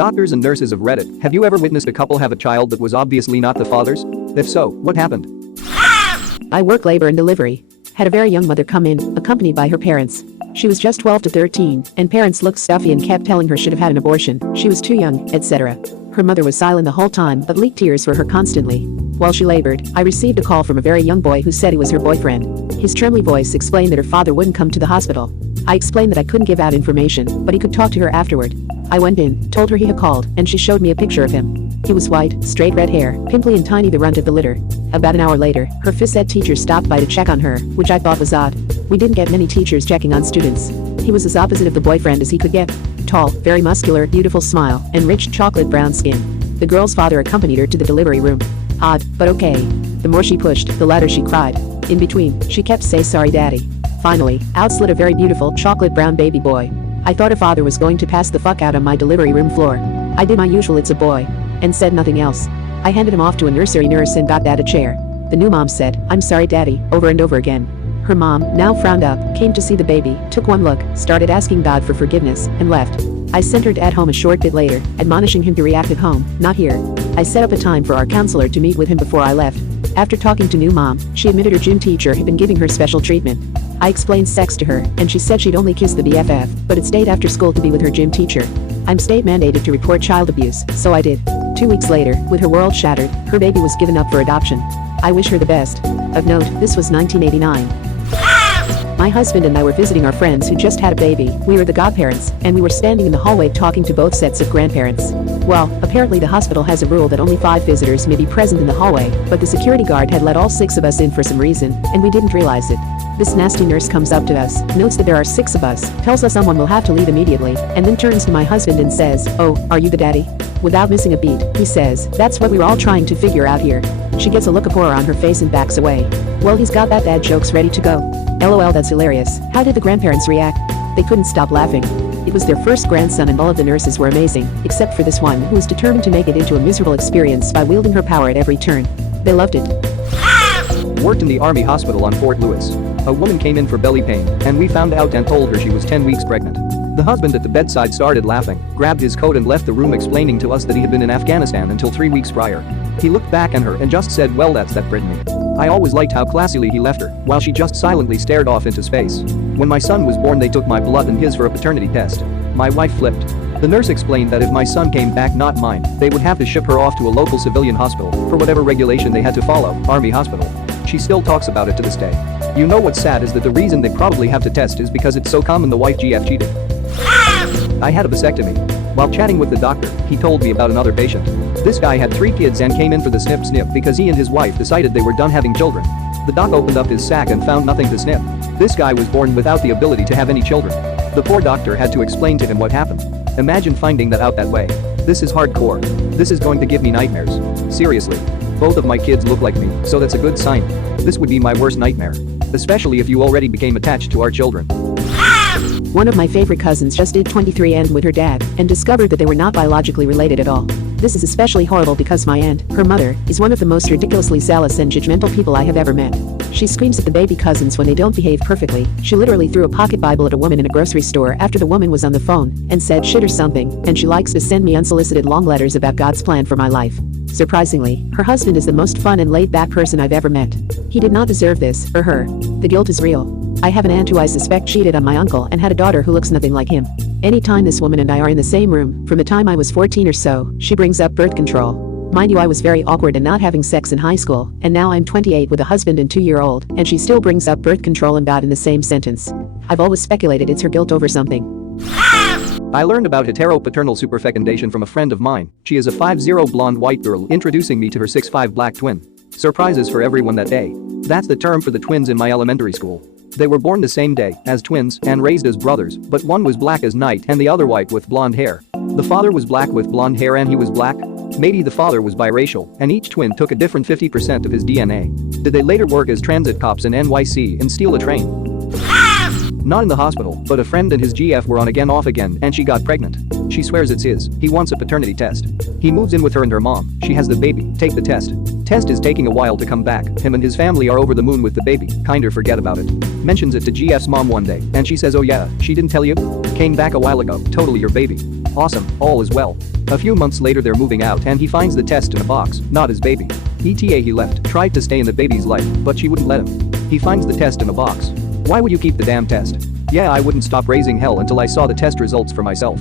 Doctors and nurses of Reddit, have you ever witnessed a couple have a child that was obviously not the father's? If so, what happened? I work labor and delivery. Had a very young mother come in, accompanied by her parents. She was just 12 to 13, and parents looked stuffy and kept telling her should have had an abortion, she was too young, etc. Her mother was silent the whole time but leaked tears for her constantly. While she labored, I received a call from a very young boy who said he was her boyfriend. His trembly voice explained that her father wouldn't come to the hospital. I explained that I couldn't give out information, but he could talk to her afterward. I went in, told her he had called, and she showed me a picture of him. He was white, straight red hair, pimply and tiny, the runt of the litter. About an hour later, her phys ed teacher stopped by to check on her, which I thought was odd. We didn't get many teachers checking on students. He was as opposite of the boyfriend as he could get. Tall, very muscular, beautiful smile, and rich chocolate brown skin. The girl's father accompanied her to the delivery room. Odd, but okay. The more she pushed, the louder she cried. In between, she kept saying sorry daddy. Finally, out slid a very beautiful chocolate brown baby boy. I thought her father was going to pass the fuck out on my delivery room floor. I did my usual "it's a boy" and said nothing else. I handed him off to a nursery nurse and got dad a chair. The new mom said, "I'm sorry daddy," over and over again. Her mom, now frowned up, came to see the baby, took one look, started asking God for forgiveness, and left. I sent her dad home a short bit later, admonishing him to react at home, not here. I set up a time for our counselor to meet with him before I left. After talking to new mom, she admitted her gym teacher had been giving her special treatment. I explained sex to her, and she said she'd only kiss the BFF, but had stayed after school to be with her gym teacher. I'm state mandated to report child abuse, so I did. 2 weeks later, with her world shattered, her baby was given up for adoption. I wish her the best. Of note, this was 1989. My husband and I were visiting our friends who just had a baby. We were the godparents, and we were standing in the hallway talking to both sets of grandparents. Well, apparently the hospital has a rule that only 5 visitors may be present in the hallway, but the security guard had let all 6 of us in for some reason, and we didn't realize it. This nasty nurse comes up to us, notes that there are 6 of us, tells us someone will have to leave immediately, and then turns to my husband and says, "Oh, are you the daddy?" Without missing a beat, he says, "That's what we're all trying to figure out here." She gets a look of horror on her face and backs away. Well, he's got that dad jokes ready to go. LOL, that's hilarious. How did the grandparents react? They couldn't stop laughing. It was their first grandson and all of the nurses were amazing, except for this one who was determined to make it into a miserable experience by wielding her power at every turn. They loved it. Worked in the Army hospital on Fort Lewis. A woman came in for belly pain, and we found out and told her she was 10 weeks pregnant. The husband at the bedside started laughing, grabbed his coat and left the room, explaining to us that he had been in Afghanistan until 3 weeks prior. He looked back at her and just said, "Well, that's that Brittany." I always liked how classily he left her, while she just silently stared off into space. When my son was born, they took my blood and his for a paternity test. My wife flipped. The nurse explained that if my son came back not mine, they would have to ship her off to a local civilian hospital, for whatever regulation they had to follow, Army hospital. She still talks about it to this day. You know what's sad is that the reason they probably have to test is because it's so common the wife GF cheated. I had a vasectomy. While chatting with the doctor, he told me about another patient. This guy had 3 kids and came in for the snip because he and his wife decided they were done having children. The doc opened up his sack and found nothing to snip. This guy was born without the ability to have any children. The poor doctor had to explain to him what happened. Imagine finding that out that way. This is hardcore. This is going to give me nightmares. Seriously. Both of my kids look like me, so that's a good sign. This would be my worst nightmare. Especially if you already became attached to our children. One of my favorite cousins just did 23andMe with her dad and discovered that they were not biologically related at all. This is especially horrible because my aunt, her mother, is one of the most ridiculously zealous and judgmental people I have ever met. She screams at the baby cousins when they don't behave perfectly. She literally threw a pocket Bible at a woman in a grocery store after the woman was on the phone and said shit or something, and she likes to send me unsolicited long letters about God's plan for my life. Surprisingly, her husband is the most fun and laid-back person I've ever met. He did not deserve this, or her. The guilt is real. I have an aunt who I suspect cheated on my uncle and had a daughter who looks nothing like him. Anytime this woman and I are in the same room, from the time I was 14 or so, she brings up birth control. Mind you, I was very awkward and not having sex in high school, and now I'm 28 with a husband and 2-year-old, and she still brings up birth control and God in the same sentence. I've always speculated it's her guilt over something. I learned about heteropaternal superfecundation from a friend of mine. She is a 5'0" blonde white girl introducing me to her 6'5" black twin. Surprises for everyone that day. That's the term for the twins in my elementary school. They were born the same day, as twins, and raised as brothers, but one was black as night and the other white with blonde hair. The father was black with blonde hair and he was black. Maybe the father was biracial, and each twin took a different 50% of his DNA. Did they later work as transit cops in NYC and steal a train? Not in the hospital, but a friend and his GF were on again off again and she got pregnant. She swears it's his. He wants a paternity test. He moves in with her and her mom. She has the baby. Take the test. Test is taking a while to come back. Him and his family are over the moon with the baby. Kinda forget about it. Mentions it to GF's mom one day and she says, "Oh yeah, she didn't tell you? Came back a while ago. Totally your baby." Awesome, all is well. A few months later they're moving out and he finds the test in a box, not his baby. ETA he left, tried to stay in the baby's life, but she wouldn't let him. He finds the test in a box. Why would you keep the damn test? Yeah, I wouldn't stop raising hell until I saw the test results for myself.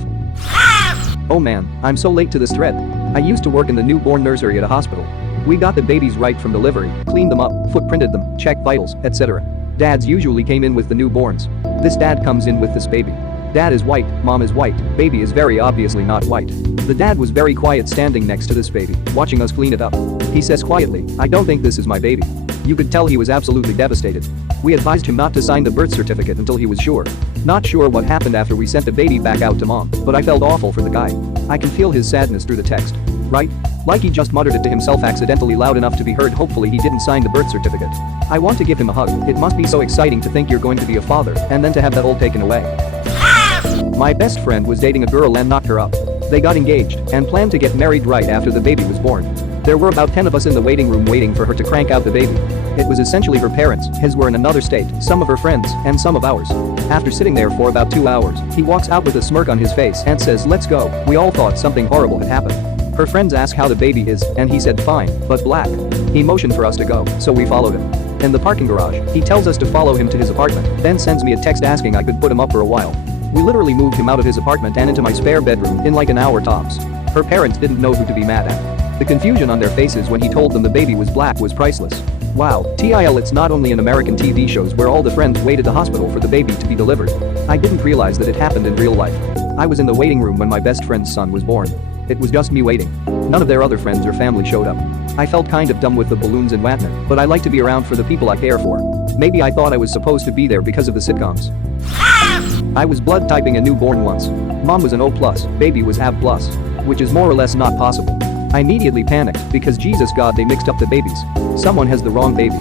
Oh man, I'm so late to this thread. I used to work in the newborn nursery at a hospital. We got the babies right from delivery, cleaned them up, footprinted them, checked vitals, etc. Dads usually came in with the newborns. This dad comes in with this baby. Dad is white, mom is white, baby is very obviously not white. The dad was very quiet standing next to this baby, watching us clean it up. He says quietly, "I don't think this is my baby." You could tell he was absolutely devastated. We advised him not to sign the birth certificate until he was sure. Not sure what happened after we sent the baby back out to mom, but I felt awful for the guy. I can feel his sadness through the text. Right? Like he just muttered it to himself accidentally loud enough to be heard. Hopefully he didn't sign the birth certificate. I want to give him a hug. It must be so exciting to think you're going to be a father and then to have that all taken away. My best friend was dating a girl and knocked her up. They got engaged and planned to get married right after the baby was born. There were about 10 of us in the waiting room waiting for her to crank out the baby. It was essentially her parents, his were in another state, some of her friends, and some of ours. After sitting there for about 2 hours, he walks out with a smirk on his face and says, "Let's go." We all thought something horrible had happened. Her friends ask how the baby is, and he said fine, but black. He motioned for us to go, so we followed him. In the parking garage, he tells us to follow him to his apartment, then sends me a text asking I could put him up for a while. We literally moved him out of his apartment and into my spare bedroom in like an hour tops. Her parents didn't know who to be mad at. The confusion on their faces when he told them the baby was black was priceless. Wow, TIL, it's not only in American TV shows where all the friends wait at the hospital for the baby to be delivered. I didn't realize that it happened in real life. I was in the waiting room when my best friend's son was born. It was just me waiting. None of their other friends or family showed up. I felt kind of dumb with the balloons and whatnot, but I like to be around for the people I care for. Maybe I thought I was supposed to be there because of the sitcoms. I was blood typing a newborn once. Mom was an O+, baby was AB+, which is more or less not possible. I immediately panicked because Jesus God, they mixed up the babies. Someone has the wrong baby.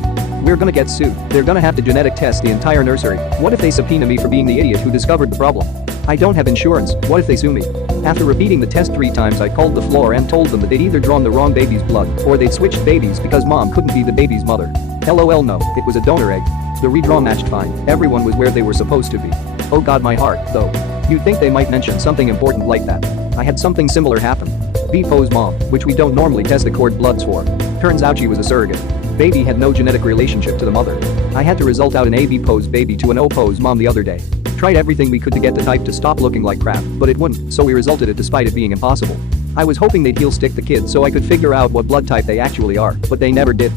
We're gonna get sued. They're gonna have to genetic test the entire nursery. What if they subpoena me for being the idiot who discovered the problem? I don't have insurance. What if they sue me? After repeating the test 3 times, I called the floor and told them that they'd either drawn the wrong baby's blood or they'd switched babies because mom couldn't be the baby's mother. LOL, no, it was a donor egg. The redraw matched fine. Everyone was where they were supposed to be. Oh god, my heart, though. You'd think they might mention something important like that. I had something similar happen. B-pose mom, which we don't normally test the cord bloods for. Turns out she was a surrogate. Baby had no genetic relationship to the mother. I had to result out an AB-pose baby to an O-pose mom the other day. Tried everything we could to get the type to stop looking like crap, but it wouldn't, so we resulted it despite it being impossible. I was hoping they'd heel stick the kids so I could figure out what blood type they actually are, but they never did.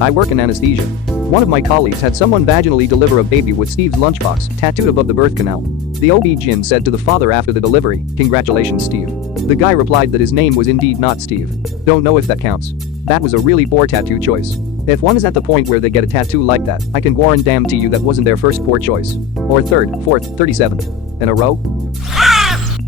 I work in anesthesia. One of my colleagues had someone vaginally deliver a baby with Steve's lunchbox tattooed above the birth canal. The OB-GYN said to the father after the delivery, "Congratulations, Steve." The guy replied that his name was indeed not Steve. Don't know if that counts. That was a really poor tattoo choice. If one is at the point where they get a tattoo like that, I can guarantee you that wasn't their first poor choice. Or third, fourth, 37th. In a row?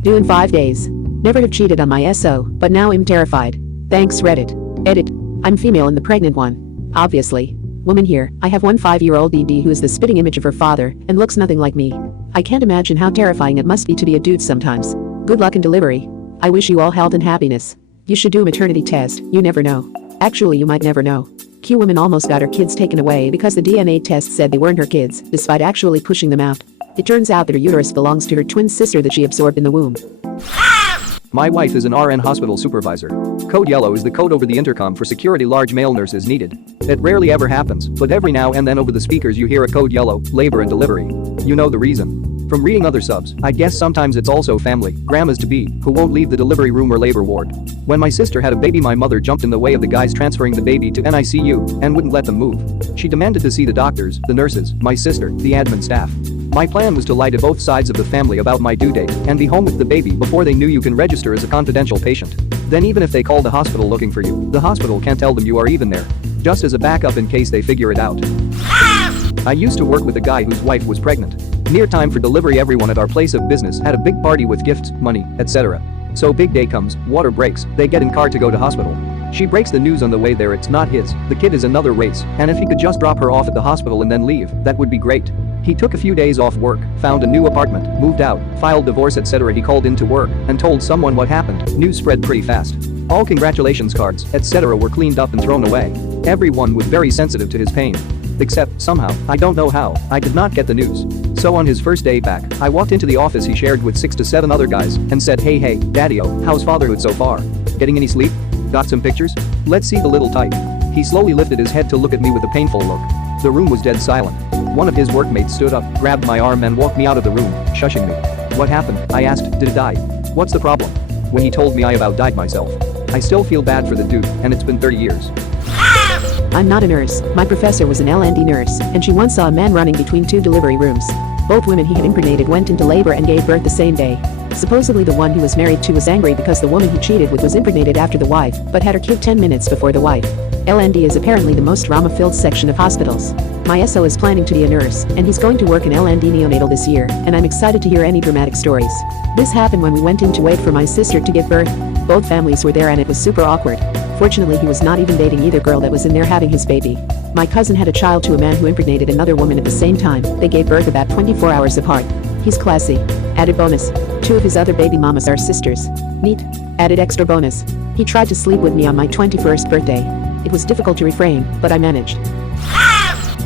Due in 5 days. Never have cheated on my SO, but now I'm terrified. Thanks Reddit. Edit. I'm female and the pregnant one. Obviously. Woman here, I have one 5-year-old DD who is the spitting image of her father and looks nothing like me. I can't imagine how terrifying it must be to be a dude sometimes. Good luck in delivery. I wish you all health and happiness. You should do a maternity test, you never know. Actually, you might never know. Q woman almost got her kids taken away because the DNA test said they weren't her kids, despite actually pushing them out. It turns out that her uterus belongs to her twin sister that she absorbed in the womb. My wife is an RN hospital supervisor. Code yellow is the code over the intercom for security large male nurses needed. It rarely ever happens, but every now and then over the speakers you hear a code yellow, labor and delivery. You know the reason. From reading other subs, I guess sometimes it's also family, grandmas-to-be, who won't leave the delivery room or labor ward. When my sister had a baby, my mother jumped in the way of the guys transferring the baby to NICU and wouldn't let them move. She demanded to see the doctors, the nurses, my sister, the admin staff. My plan was to lie to both sides of the family about my due date and be home with the baby before they knew you can register as a confidential patient. Then even if they call the hospital looking for you, the hospital can't tell them you are even there. Just as a backup in case they figure it out. I used to work with a guy whose wife was pregnant. Near time for delivery, everyone at our place of business had a big party with gifts, money, etc. So big day comes, water breaks, they get in car to go to hospital. She breaks the news on the way there, it's not his, the kid is another race, and if he could just drop her off at the hospital and then leave, that would be great. He took a few days off work, found a new apartment, moved out, filed divorce, etc. He called into work and told someone what happened. News spread pretty fast. All congratulations cards, etc. were cleaned up and thrown away. Everyone was very sensitive to his pain. Except, somehow, I don't know how, I did not get the news. So on his first day back, I walked into the office he shared with 6 to 7 other guys and said, hey, daddy-o, how's fatherhood so far? Getting any sleep? Got some pictures? Let's see the little type. He slowly lifted his head to look at me with a painful look. The room was dead silent. One of his workmates stood up, grabbed my arm and walked me out of the room, shushing me. What happened? I asked, did it die? What's the problem? When he told me I about died myself. I still feel bad for the dude, and it's been 30 years. I'm not a nurse. My professor was an L&D nurse, and she once saw a man running between 2 delivery rooms. Both women he had impregnated went into labor and gave birth the same day. Supposedly the one he was married to was angry because the woman he cheated with was impregnated after the wife, but had her kid 10 minutes before the wife. L&D is apparently the most drama-filled section of hospitals. My SO is planning to be a nurse, and he's going to work in L&D neonatal this year, and I'm excited to hear any dramatic stories. This happened when we went in to wait for my sister to give birth. Both families were there and it was super awkward. Fortunately, he was not even dating either girl that was in there having his baby. My cousin had a child to a man who impregnated another woman at the same time. They gave birth about 24 hours apart. He's classy. Added bonus. 2 of his other baby mamas are sisters. Neat. Added extra bonus. He tried to sleep with me on my 21st birthday. It was difficult to refrain, but I managed.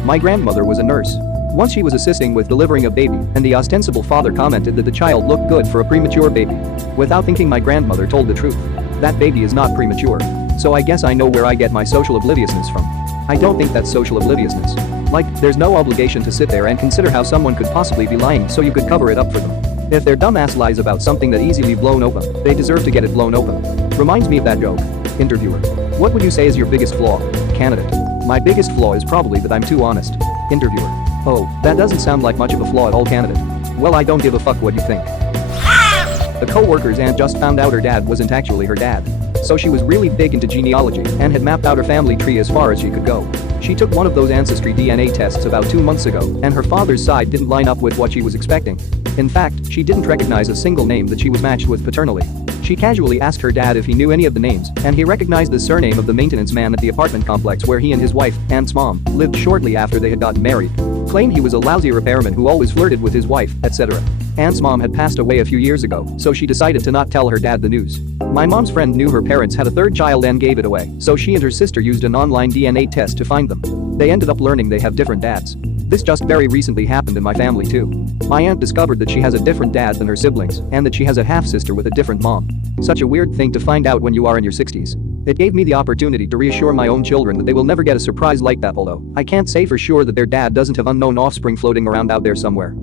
My grandmother was a nurse. Once she was assisting with delivering a baby, and the ostensible father commented that the child looked good for a premature baby. Without thinking, my grandmother told the truth. That baby is not premature. So I guess I know where I get my social obliviousness from. I don't think that's social obliviousness. Like, there's no obligation to sit there and consider how someone could possibly be lying so you could cover it up for them. If their dumbass lies about something that easily blown open, they deserve to get it blown open. Reminds me of that joke. Interviewer. What would you say is your biggest flaw? Candidate. My biggest flaw is probably that I'm too honest. Interviewer. Oh, that doesn't sound like much of a flaw at all, candidate. Well, I don't give a fuck what you think. A co-worker's aunt just found out her dad wasn't actually her dad. So she was really big into genealogy and had mapped out her family tree as far as she could go. She took one of those ancestry DNA tests about 2 months ago, and her father's side didn't line up with what she was expecting. In fact, she didn't recognize a single name that she was matched with paternally. She casually asked her dad if he knew any of the names, and he recognized the surname of the maintenance man at the apartment complex where he and his wife, aunt's mom, lived shortly after they had gotten married. Claimed he was a lousy repairman who always flirted with his wife, etc. Aunt's mom had passed away a few years ago, so she decided to not tell her dad the news. My mom's friend knew her parents had a 3rd child and gave it away, so she and her sister used an online DNA test to find them. They ended up learning they have different dads. This just very recently happened in my family too. My aunt discovered that she has a different dad than her siblings, and that she has a half-sister with a different mom. Such a weird thing to find out when you are in your 60s. It gave me the opportunity to reassure my own children that they will never get a surprise like that, although I can't say for sure that their dad doesn't have unknown offspring floating around out there somewhere.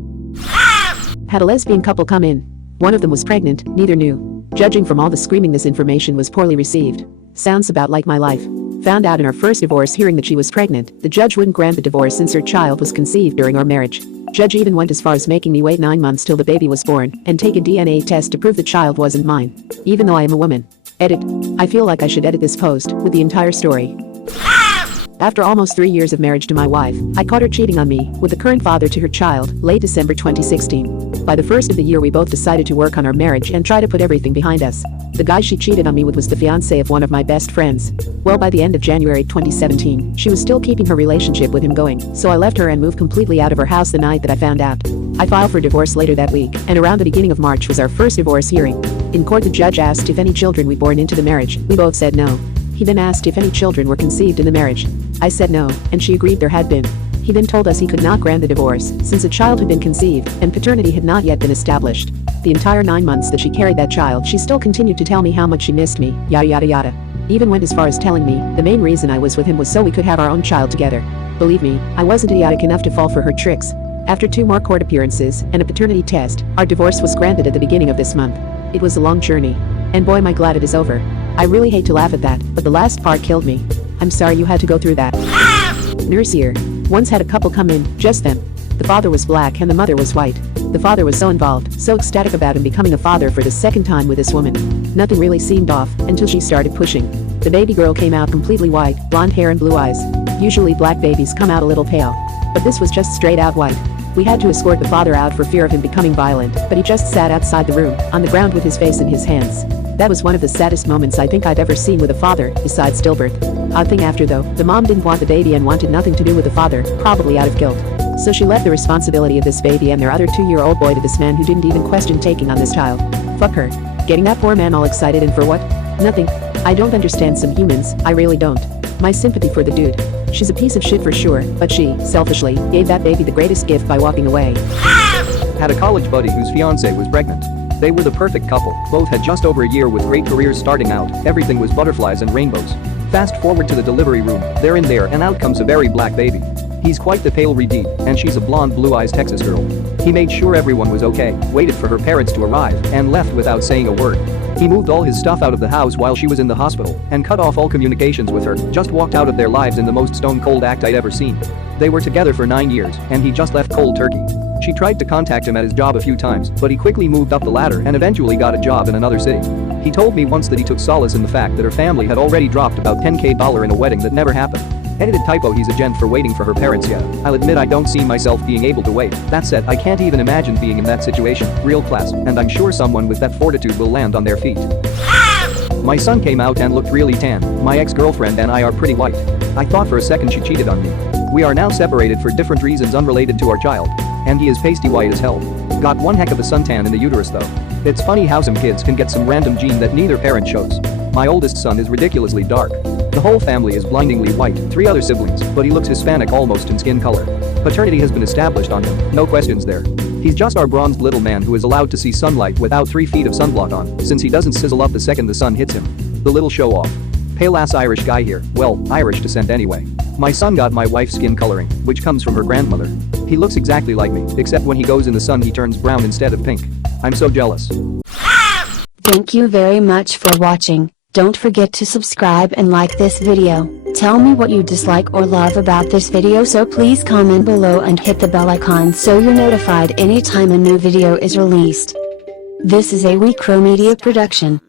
Had a lesbian couple come in. One of them was pregnant, neither knew. Judging from all the screaming, this information was poorly received. Sounds about like my life. Found out in our first divorce hearing that she was pregnant. The judge wouldn't grant the divorce since her child was conceived during our marriage. Judge even went as far as making me wait 9 months till the baby was born and take a DNA test to prove the child wasn't mine. Even though I am a woman. Edit. I feel like I should edit this post with the entire story. After almost 3 years of marriage to my wife, I caught her cheating on me with the current father to her child, late December 2016. By the first of the year we both decided to work on our marriage and try to put everything behind us. The guy she cheated on me with was the fiancé of one of my best friends. Well, by the end of January 2017, she was still keeping her relationship with him going, so I left her and moved completely out of her house the night that I found out. I filed for divorce later that week, and around the beginning of March was our first divorce hearing. In court, the judge asked if any children we born into the marriage. We both said no. He then asked if any children were conceived in the marriage. I said no, and she agreed there had been. He then told us he could not grant the divorce since a child had been conceived and paternity had not yet been established. The entire 9 months that she carried that child, she still continued to tell me how much she missed me, yada yada yada. Even went as far as telling me the main reason I was with him was so we could have our own child together. Believe me, I wasn't idiotic enough to fall for her tricks. After 2 more court appearances and a paternity test, our divorce was granted at the beginning of this month. It was a long journey. And boy, am I glad it is over. I really hate to laugh at that, but the last part killed me. I'm sorry you had to go through that. Nurse here. Once had a couple come in, just them. The father was black and the mother was white. The father was so involved, so ecstatic about him becoming a father for the 2nd time with this woman. Nothing really seemed off until she started pushing. The baby girl came out completely white, blonde hair and blue eyes. Usually black babies come out a little pale. But this was just straight out white. We had to escort the father out for fear of him becoming violent, but he just sat outside the room, on the ground with his face in his hands. That was one of the saddest moments I think I've ever seen with a father, besides stillbirth. Odd thing after though, the mom didn't want the baby and wanted nothing to do with the father, probably out of guilt. So she left the responsibility of this baby and their other 2-year-old boy to this man who didn't even question taking on this child. Fuck her. Getting that poor man all excited and for what? Nothing. I don't understand some humans, I really don't. My sympathy for the dude. She's a piece of shit for sure, but she, selfishly, gave that baby the greatest gift by walking away. Had a college buddy whose fiancée was pregnant. They were the perfect couple, both had just over a year with great careers starting out, everything was butterflies and rainbows. Fast forward to the delivery room, they're in there and out comes a very black baby. He's quite the pale redeem, and she's a blonde blue-eyes Texas girl. He made sure everyone was okay, waited for her parents to arrive, and left without saying a word. He moved all his stuff out of the house while she was in the hospital, and cut off all communications with her, just walked out of their lives in the most stone-cold act I'd ever seen. They were together for 9 years, and he just left cold turkey. She tried to contact him at his job a few times, but he quickly moved up the ladder and eventually got a job in another city. He told me once that he took solace in the fact that her family had already dropped about $10K in a wedding that never happened. Edited typo, he's a gent for waiting for her parents. Yeah, I'll admit I don't see myself being able to wait. That said, I can't even imagine being in that situation. Real class, and I'm sure someone with that fortitude will land on their feet. My son came out and looked really tan. My ex-girlfriend and I are pretty white. I thought for a second she cheated on me. We are now separated for different reasons unrelated to our child. And he is pasty white as hell. Got one heck of a suntan in the uterus though. It's funny how some kids can get some random gene that neither parent shows. My oldest son is ridiculously dark. The whole family is blindingly white, 3 other siblings, but he looks Hispanic almost in skin color. Paternity has been established on him, no questions there. He's just our bronzed little man who is allowed to see sunlight without 3 feet of sunblock on, since he doesn't sizzle up the second the sun hits him. The little show-off. Pale-ass Irish guy here, well, Irish descent anyway. My son got my wife's skin coloring, which comes from her grandmother. He looks exactly like me, except when he goes in the sun he turns brown instead of pink. I'm so jealous. Thank you very much for watching. Don't forget to subscribe and like this video. Tell me what you dislike or love about this video, so please comment below and hit the bell icon so you're notified anytime a new video is released. This is a WeCrow Media production.